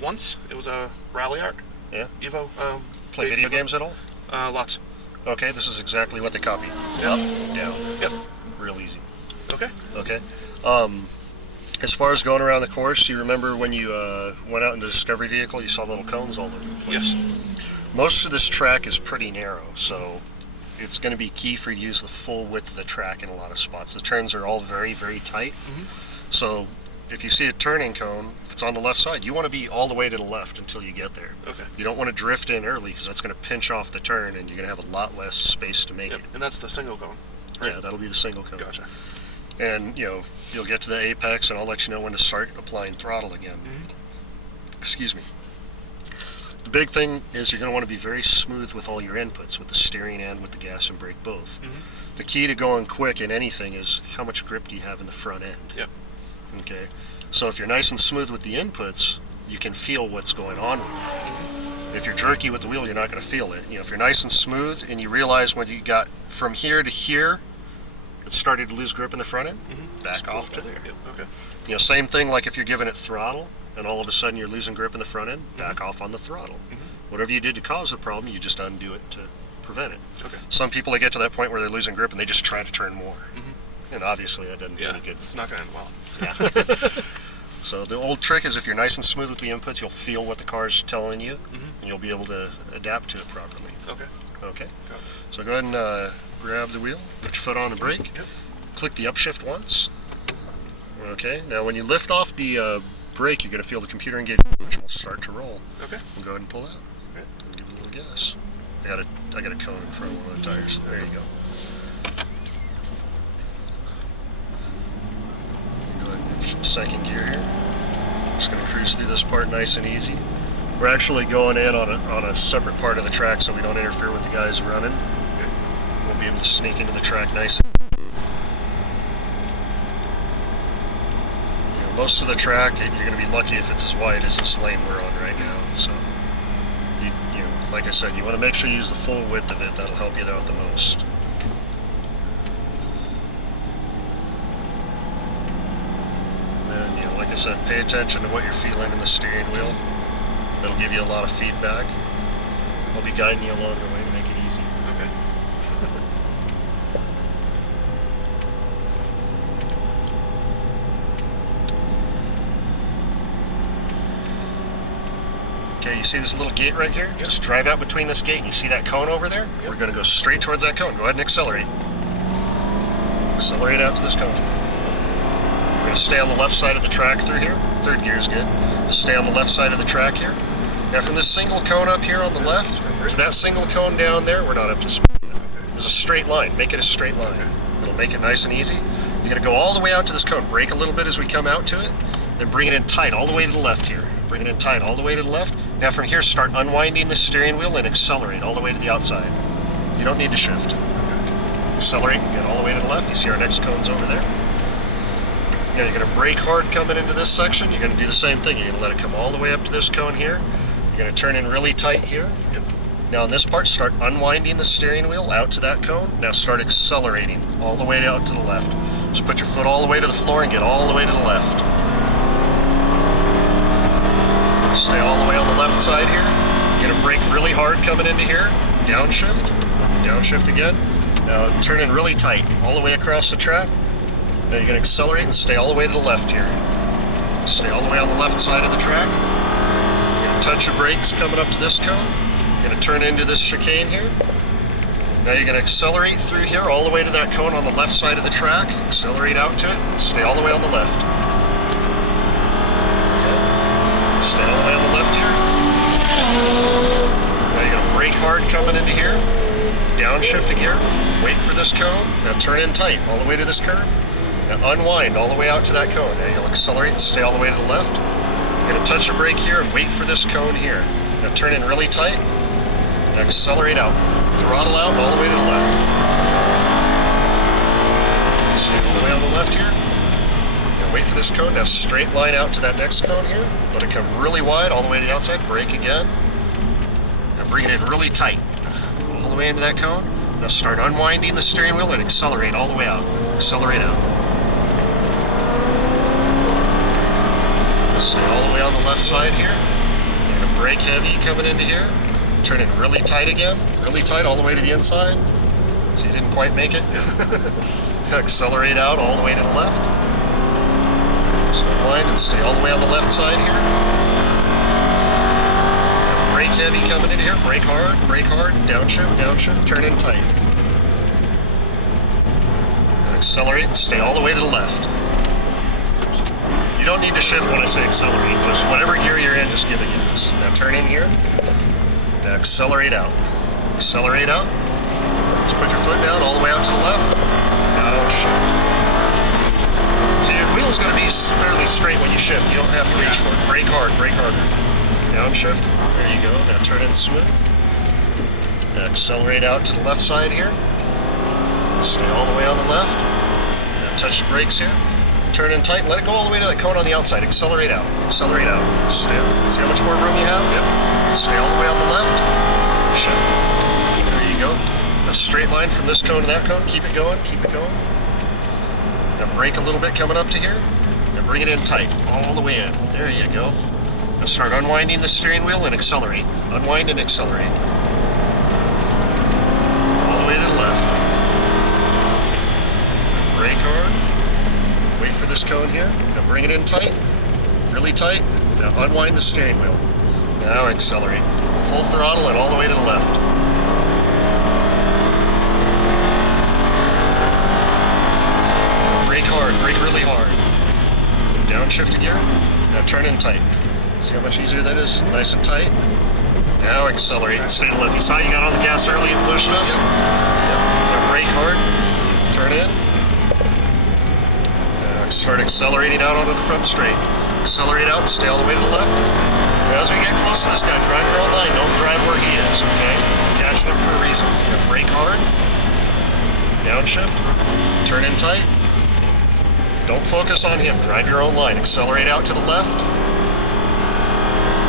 Once. It was a Rally Arc. Yeah? Evo. Play video games at all? Lots. Okay, this is exactly what they copy. Yep. Up, down. Yep. Real easy. Okay. Okay. As far as going around the course, do you remember when you went out in the Discovery vehicle, you saw little cones all over the place? Yes. Most of this track is pretty narrow, so it's going to be key for you to use the full width of the track in a lot of spots. The turns are all very, very tight. Mm-hmm. So if you see a turning cone, if it's on the left side, you want to be all the way to the left until you get there. Okay. You don't want to drift in early because that's going to pinch off the turn and you're going to have a lot less space to make it. And that's the single cone, right? Yeah, that'll be the single cone. Gotcha. And, you'll get to the apex and I'll let you know when to start applying throttle again. Mm-hmm. Excuse me. The big thing is you're going to want to be very smooth with all your inputs, with the steering and with the gas and brake both. Mm-hmm. The key to going quick in anything is how much grip do you have in the front end. Yep. Okay. So if you're nice and smooth with the inputs, you can feel what's going on with it. Mm-hmm. If you're jerky with the wheel, you're not going to feel it. If you're nice and smooth and you realize when you got from here to here, it started to lose grip in the front end, Mm-hmm. back off to there. Yep. Okay. Same thing like if you're giving it throttle and all of a sudden you're losing grip in the front end, back Mm-hmm. off on the throttle. Mm-hmm. Whatever you did to cause the problem, you just undo it to prevent it. Okay. Some people, they get to that point where they're losing grip and they just try to turn more. Mm-hmm. And obviously that doesn't do any good. It's not going to end well. Yeah. So the old trick is if you're nice and smooth with the inputs, you'll feel what the car's telling you, Mm-hmm. and you'll be able to adapt to it properly. Okay. Okay? Got it. So go ahead and grab the wheel, put your foot on the brake, Yep. click the upshift once. Okay, now when you lift off the brake, you're going to feel the computer engagement, which will start to roll. Okay. We'll go ahead and pull out Okay. and give it a little gas. I got a cone in front of one of the tires. There you go. Go ahead and hit second gear here. Just going to cruise through this part nice and easy. We're actually going in on a separate part of the track so we don't interfere with the guys running. Okay. We'll be able to sneak into the track nice. Most of the track, you're going to be lucky if it's as wide as this lane we're on right now. So, like I said, you want to make sure you use the full width of it. That'll help you out the most. And, like I said, pay attention to what you're feeling in the steering wheel. That'll give you a lot of feedback. I'll be guiding you along the way to make it easy. Okay. Okay, you see this little gate right here? Yep. Just drive out between this gate and you see that cone over there? Yep. We're going to go straight towards that cone. Go ahead and accelerate. Accelerate out to this cone. We're going to stay on the left side of the track through here. Third gear is good. Just stay on the left side of the track here. Now from this single cone up here on the left to that single cone down there, we're not up to speed. It's a straight line. Make it a straight line. It'll make it nice and easy. You're going to go all the way out to this cone. Brake a little bit as we come out to it. Then bring it in tight all the way to the left here. Bring it in tight all the way to the left. Now from here, start unwinding the steering wheel and accelerate all the way to the outside. You don't need to shift. Accelerate and get all the way to the left. You see our next cone's over there. Now you're going to brake hard coming into this section. You're going to do the same thing. You're going to let it come all the way up to this cone here. You're going to turn in really tight here. Yep. Now in this part, start unwinding the steering wheel out to that cone. Now start accelerating all the way out to the left. Just put your foot all the way to the floor and get all the way to the left. Stay all the way on the left side here. You're going to brake really hard coming into here. Downshift. Downshift again. Now turn in really tight all the way across the track. Now you're going to accelerate and stay all the way to the left here. Stay all the way on the left side of the track. You're going to touch your brakes coming up to this cone. You're going to turn into this chicane here. Now you're going to accelerate through here all the way to that cone on the left side of the track. Accelerate out to it. Stay all the way on the left. Stay all the way on the left here. Now you're going to brake hard coming into here. Downshift a gear. Wait for this cone. Now turn in tight all the way to this curve. Now unwind all the way out to that cone. Now you'll accelerate and stay all the way to the left. You're going to touch the brake here and wait for this cone here. Now turn in really tight. Now accelerate out. Throttle out all the way to the left. Stay all the way on the left here. Wait for this cone. Now straight line out to that next cone here. Let it come really wide all the way to the outside. Brake again. Now bring it in really tight. All the way into that cone. Now start unwinding the steering wheel and accelerate all the way out. Accelerate out. Stay all the way on the left side here. You're gonna brake heavy coming into here. Turn it really tight again. Really tight all the way to the inside. So you didn't quite make it. Accelerate out all the way to the left. Just unwind and stay all the way on the left side here. Now brake heavy coming in here. Brake hard, downshift, turn in tight. And accelerate and stay all the way to the left. You don't need to shift when I say accelerate. Just whatever gear you're in, just give it gas. Now turn in here. Now accelerate out. Accelerate out. Just put your foot down all the way out to the left. Now shift. So your wheel's going to be fairly straight when you shift. You don't have to reach for it. Brake hard, brake harder. Downshift. There you go. Now turn in smooth. Now accelerate out to the left side here. Stay all the way on the left. Now touch the brakes here. Turn in tight and let it go all the way to that cone on the outside. Accelerate out. Accelerate out. Stay. See how much more room you have? Yep. Stay all the way on the left. Shift. There you go. A straight line from this cone to that cone. Keep it going. Keep it going. Now brake a little bit coming up to here. Now bring it in tight. All the way in. There you go. Now start unwinding the steering wheel and accelerate. Unwind and accelerate. All the way to the left. Now brake hard. Wait for this cone here. Now bring it in tight. Really tight. Now unwind the steering wheel. Now accelerate. Full throttle and all the way to the left. Brake hard. Brake really hard. Downshift gear. Now turn in tight. See how much easier that is? Nice and tight. Now accelerate and stay to the left. You saw you got on the gas early and pushed us? Yep. Now brake hard. Turn in. Start accelerating out onto the front straight. Accelerate out, stay all the way to the left. Now as we get close to this guy, drive your own line. Don't drive where he is, okay? Catching him for a reason. You know, brake hard. Downshift. Turn in tight. Don't focus on him. Drive your own line. Accelerate out to the left.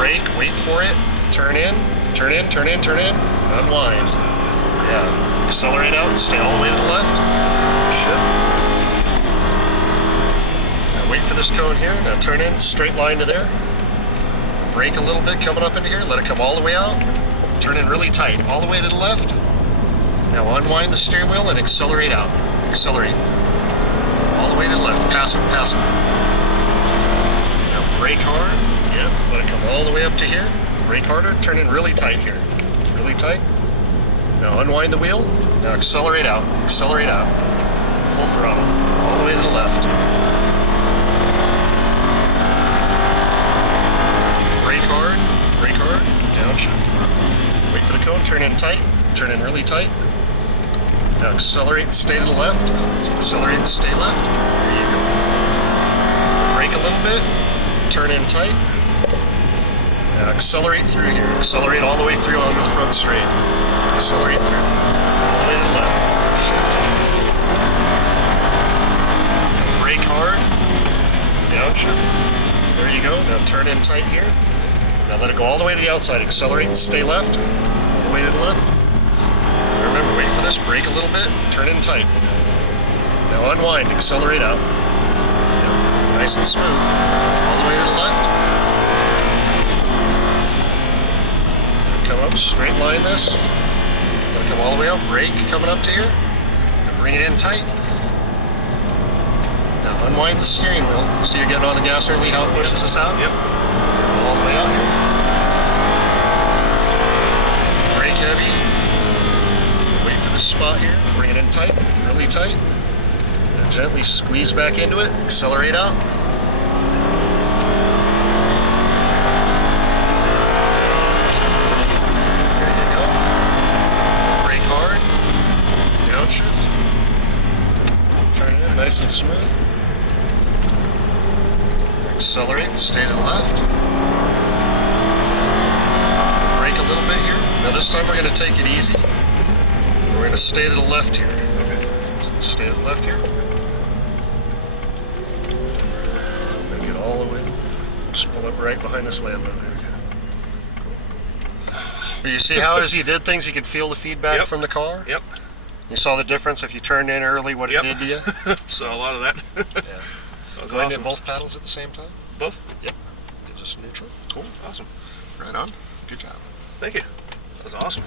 Brake, wait for it. Turn in. Turn in, turn in, turn in. Unwind. Yeah. Accelerate out, stay all the way to the left. Shift. Wait for this cone here. Now turn in, straight line to there. Brake a little bit coming up into here. Let it come all the way out. Turn in really tight, all the way to the left. Now unwind the steering wheel and accelerate out. Accelerate. All the way to the left. Pass it, pass it. Now brake hard. Yep. Let it come all the way up to here. Brake harder. Turn in really tight here. Really tight. Now unwind the wheel. Now accelerate out. Accelerate out. Full throttle. All the way to the left. Brake hard, downshift. Wait for the cone, turn in tight, turn in really tight. Now accelerate and stay to the left. Accelerate and stay left. There you go. Brake a little bit, turn in tight. Now accelerate through here. Accelerate all the way through onto the front straight. Accelerate through. All the way to the left. Shift. Now brake hard, downshift. There you go. Now turn in tight here. Now let it go all the way to the outside. Accelerate and stay left. All the way to the left. Remember, wait for this. Brake a little bit. Turn in tight. Now unwind. Accelerate out. Yep. Nice and smooth. All the way to the left. Come up. Straight line this. Let it come all the way up. Brake coming up to here. And bring it in tight. Now unwind the steering wheel. You see you're getting on the gas early, how it pushes us out? Yep. All the way out here. Brake heavy. Wait for this spot here. Bring it in tight, really tight. And gently squeeze back into it. Accelerate out. There you go. Brake hard. Downshift. Turn it in nice and smooth. Accelerate, stay to the left. Brake a little bit here. Now this time we're going to take it easy. We're going to stay to the left here. Stay to the left here. Make it all the way. Just pull up right behind this Lambo there. But you see how as you did things, you could feel the feedback from the car? Yep. You saw the difference if you turned in early, what it did to you? Saw a lot of that. Yeah. That was Going awesome. in both paddles at the same time? Both? Yep. Just neutral. Cool. Awesome. Right on. Good job. Thank you. That was awesome.